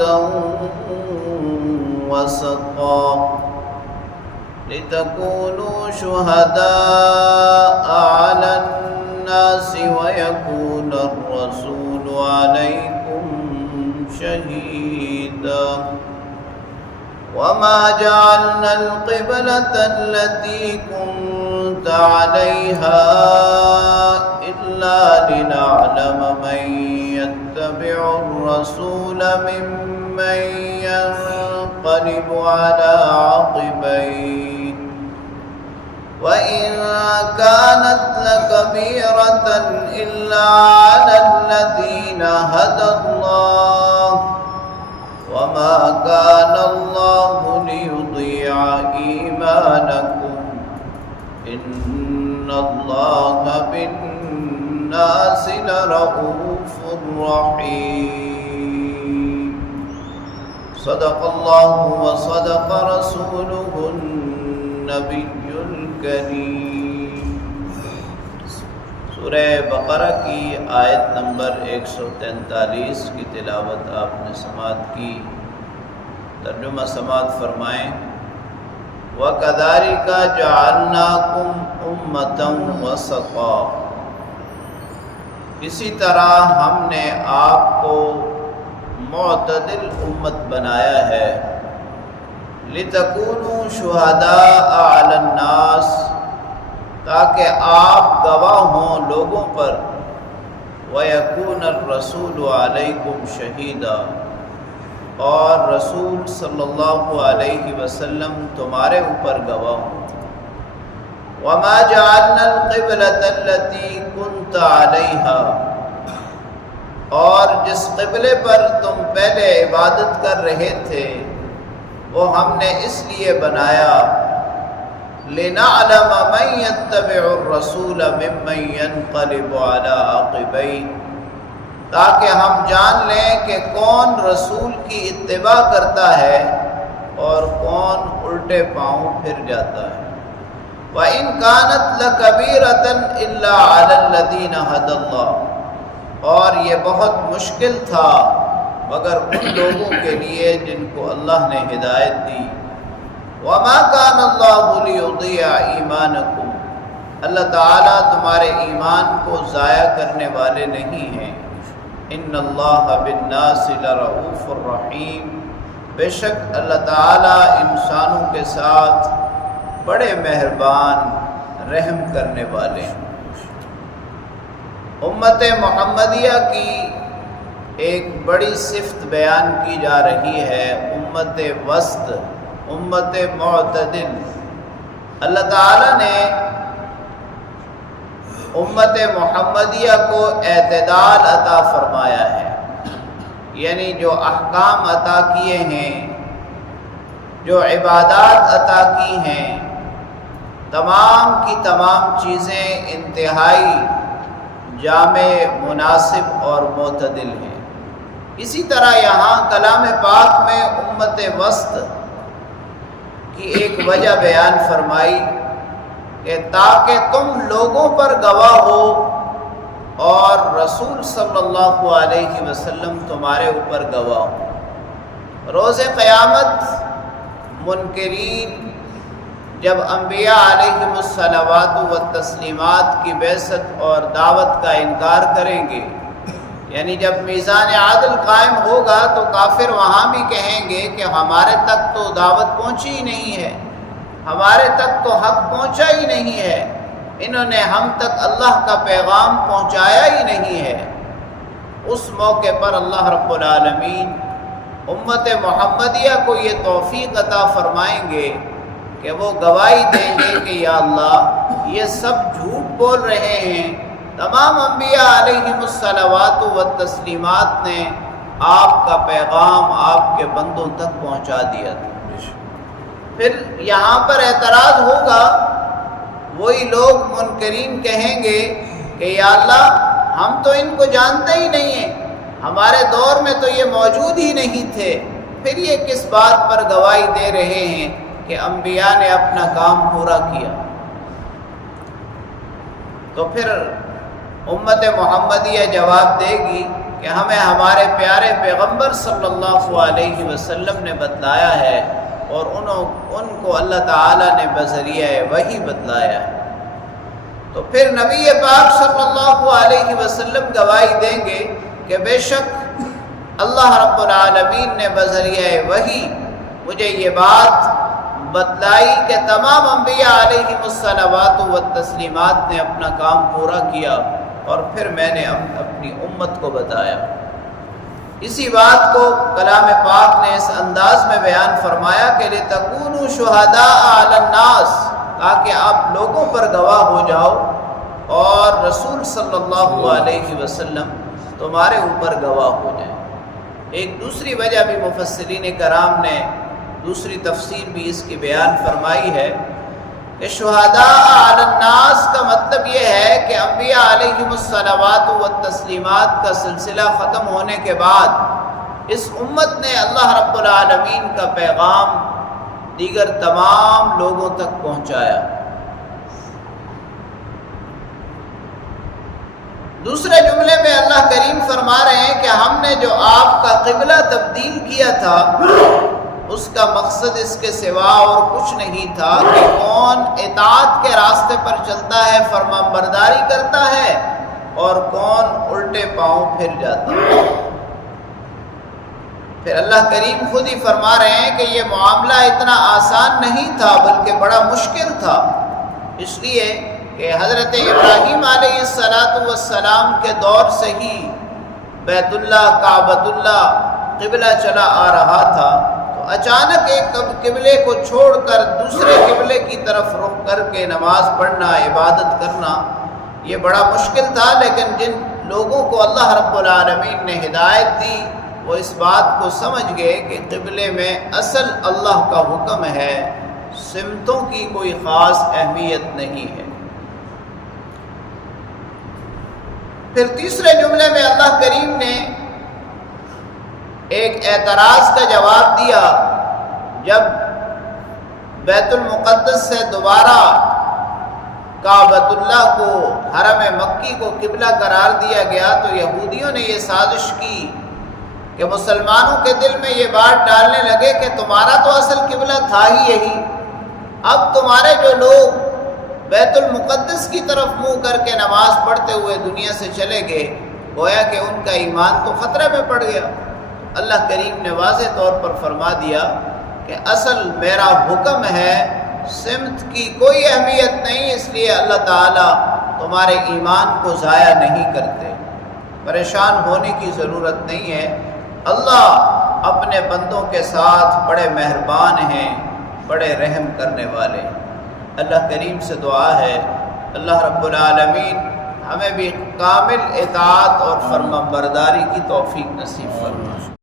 أمة وسطا لتكونوا شهداء على الناس ويكون الرسول عليكم شهيدا وما جعلنا القبلة التي كنت عليها إلا لنعلم من يتبع الرسول ممن ينقلب على عقبيه وإن كانت لكبيرة إلا على الذين هدى الله وما كان الله ليضيع إيمانكم إن الله بالناس لرؤوف رحيم صدق الله وصدق رسوله النبي الكريم۔ سورہ بقرہ کی آیت نمبر 143 کی تلاوت آپ نے سماعت کی۔ ترجمہ سماعت فرمائیں۔ وَكَذَلِكَ جَعَلْنَاكُمْ أُمَّةً وَسَطًا، اسی طرح ہم نے آپ کو معتدل امت بنایا ہے۔ لِتَكُونُوا شُهَدَاءَ عَلَى النَّاسِ، تاکہ آپ گواہ ہوں لوگوں پر، وَيَكُونَ الرَّسُولُ عَلَيْكُمْ شَهِيدًا، اور رسول صلی اللہ علیہ وسلم تمہارے اوپر گواہ ہوں۔ وَمَا جَعَلْنَا الْقِبْلَةَ الَّتِي كُنْتَ عَلَيْهَا، اور جس قبلے پر تم پہلے عبادت کر رہے تھے وہ ہم نے اس لیے بنایا، لِنَعْلَمَ مَن يَتَّبِعُ الرَّسُولَ مِمَّن يَنقَلِبُ عَلَىٰ عَقِبَيْهِ، تاکہ ہم جان لیں کہ کون رسول کی اتباع کرتا ہے اور کون الٹے پاؤں پھر جاتا ہے۔ وَإِن كَانَتْ لَكَبِيرَةً إِلَّا عَلَى الَّذِينَ هَدَى اللَّهُ، اور یہ بہت مشکل تھا مگر ان لوگوں کے لیے جن کو اللہ نے ہدایت دی۔ وَمَا كَانَ اللَّهُ لِيُضِيعَ إِيمَانَكُمْ، اللہ تعالیٰ تمہارے ایمان کو ضائع کرنے والے نہیں ہیں۔ ان اللہ بالناس لرؤوف الرحیم، بے شک اللہ تعالیٰ انسانوں کے ساتھ بڑے مہربان رحم کرنے والے ہیں۔ امت محمدیہ کی ایک بڑی صفت بیان کی جا رہی ہے، امت وسط، امت معتدل۔ اللہ تعالیٰ نے امت محمدیہ کو اعتدال عطا فرمایا ہے، یعنی جو احکام عطا کیے ہیں، جو عبادات عطا کی ہیں، تمام کی تمام چیزیں انتہائی جامع، مناسب اور معتدل ہیں۔ اسی طرح یہاں کلام پاک میں امت وسط کی ایک وجہ بیان فرمائی کہ تاکہ تم لوگوں پر گواہ ہو اور رسول صلی اللہ علیہ وسلم تمہارے اوپر گواہ ہو۔ روز قیامت منکرین جب انبیاء علیہم الصلوات والتسلیمات کی بعثت اور دعوت کا انکار کریں گے، یعنی جب میزان عادل قائم ہوگا تو کافر وہاں بھی کہیں گے کہ ہمارے تک تو دعوت پہنچی ہی نہیں ہے، ہمارے تک تو حق پہنچا ہی نہیں ہے، انہوں نے ہم تک اللہ کا پیغام پہنچایا ہی نہیں ہے۔ اس موقع پر اللہ رب العالمین امت محمدیہ کو یہ توفیق عطا فرمائیں گے کہ وہ گواہی دیں گے کہ یا اللہ یہ سب جھوٹ بول رہے ہیں، تمام انبیاء علیہم الصلوات والتسلیمات نے آپ کا پیغام آپ کے بندوں تک پہنچا دیا تھا۔ پھر یہاں پر اعتراض ہوگا، وہی لوگ منکرین کہیں گے کہ یا اللہ ہم تو ان کو جانتے ہی نہیں ہیں، ہمارے دور میں تو یہ موجود ہی نہیں تھے، پھر یہ کس بات پر گواہی دے رہے ہیں کہ انبیاء نے اپنا کام پورا کیا؟ تو پھر امت محمدیہ جواب دے گی کہ ہمیں ہمارے پیارے پیغمبر صلی اللہ علیہ وسلم نے بتلایا ہے اور ان کو اللہ تعالیٰ نے بذریعہ وحی بتلایا ہے۔ تو پھر نبی پاک صلی اللہ علیہ وسلم گواہی دیں گے کہ بے شک اللہ رب العالمین نے بذریعہ وحی مجھے یہ بات بتلائی کہ تمام انبیاء علیہم الصلوات والتسلیمات نے اپنا کام پورا کیا اور پھر میں نے اپنی امت کو بتایا۔ اسی بات کو کلام پاک نے اس انداز میں بیان فرمایا کہ لِتَكُونُوا شُهَدَاءَ عَلَى النَّاسِ، تاکہ آپ لوگوں پر گواہ ہو جاؤ اور رسول صلی اللہ علیہ وسلم تمہارے اوپر گواہ ہو جائیں۔ ایک دوسری وجہ بھی مفسرین کرام نے دوسری تفسیر بھی اس کی بیان فرمائی ہے کہ شہداء علی الناس کا مطلب یہ ہے کہ انبیاء علیہم الصلوات والتسلیمات کا سلسلہ ختم ہونے کے بعد اس امت نے اللہ رب العالمین کا پیغام دیگر تمام لوگوں تک پہنچایا۔ دوسرے جملے میں اللہ کریم فرما رہے ہیں کہ ہم نے جو آپ کا قبلہ تبدیل کیا تھا اس کا مقصد اس کے سوا اور کچھ نہیں تھا کہ کون اطاعت کے راستے پر چلتا ہے، فرمانبرداری کرتا ہے، اور کون الٹے پاؤں پھر جاتا ہے۔ پھر اللہ کریم خود ہی فرما رہے ہیں کہ یہ معاملہ اتنا آسان نہیں تھا بلکہ بڑا مشکل تھا، اس لیے کہ حضرت ابراہیم علیہ السلام کے دور سے ہی بیت اللہ کعبۃ اللہ قبلہ چلا آ رہا تھا، تو اچانک ایک قبلے کو چھوڑ کر دوسرے قبلے کی طرف رخ کر کے نماز پڑھنا، عبادت کرنا یہ بڑا مشکل تھا، لیکن جن لوگوں کو اللہ رب العالمین نے ہدایت دی وہ اس بات کو سمجھ گئے کہ قبلے میں اصل اللہ کا حکم ہے، سمتوں کی کوئی خاص اہمیت نہیں ہے۔ پھر تیسرے جملے میں اللہ کریم نے ایک اعتراض کا جواب دیا۔ جب بیت المقدس سے دوبارہ کعبۃ اللہ کو، حرم مکی کو قبلہ قرار دیا گیا تو یہودیوں نے یہ سازش کی کہ مسلمانوں کے دل میں یہ بات ڈالنے لگے کہ تمہارا تو اصل قبلہ تھا ہی یہی، اب تمہارے جو لوگ بیت المقدس کی طرف منہ کر کے نماز پڑھتے ہوئے دنیا سے چلے گئے، گویا کہ ان کا ایمان تو خطرے میں پڑ گیا۔ اللہ کریم نے واضح طور پر فرما دیا کہ اصل میرا حکم ہے، سمت کی کوئی اہمیت نہیں، اس لیے اللہ تعالیٰ تمہارے ایمان کو ضائع نہیں کرتے، پریشان ہونے کی ضرورت نہیں ہے۔ اللہ اپنے بندوں کے ساتھ بڑے مہربان ہیں، بڑے رحم کرنے والے ہیں۔ اللہ کریم سے دعا ہے اللہ رب العالمین ہمیں بھی کامل اطاعت اور فرمانبرداری کی توفیق نصیب فرمائے۔